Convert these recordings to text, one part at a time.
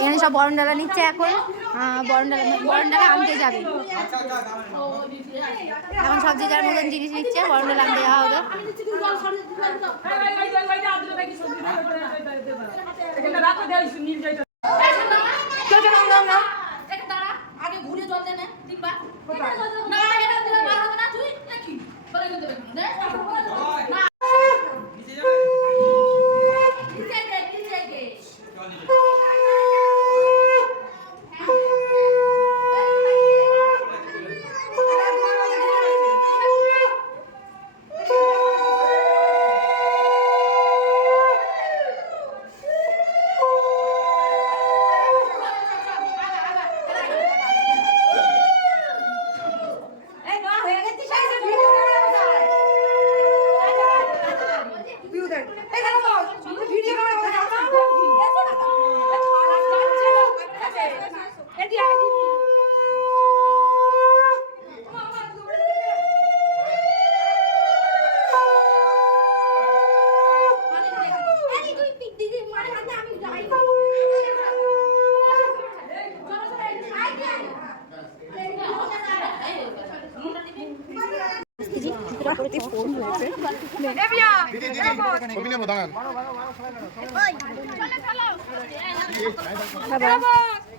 এখানে সব বরণডালা নিচ্ছে এখন। বরণডালা আনতে যাবে এখন। সব যে যার মতন জিনিস নিচ্ছে, বরণডালা আনতে যাওয়া হবে। আগে ঘুরে জল দেনে তিনবার না, এটা দিলে বার হবে না। তুই কি বলে দিতে না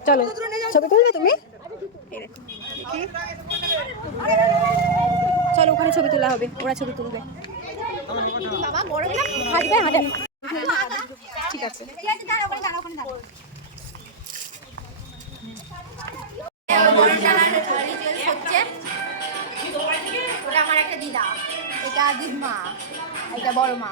চলো ছবি তুলবে তুমি? চলো ওখানে ছবি তোলা হবে, ওরা ছবি তুলবে। ঠিক আছে। ওটা আমার একটা দিদা, এটা দিদমা, এটা বড় মা।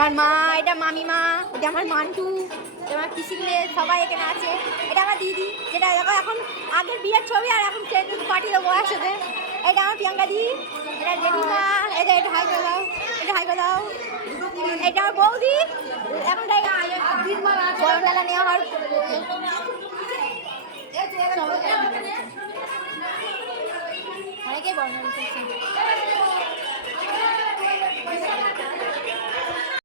আমার মা, এটা মামিমা, এটা আমার মান্টু, এটা আমার পিসি মেয়ে, সবাই এখানে আছে। এটা আমার দিদি, যেটা দেখো এখন আগের বিয়ের ছবি আর এখন পার্টিতে বয়স হতে। এটা আমার প্রিয়াঙ্কা দি, এটা জেঠিমা, এটা এটা হাই করে দাও, এটা হাই করে দাও। এটা আমার বৌদি, এখন বরণডালা নেওয়া হয়। অনেকেই বরণডালা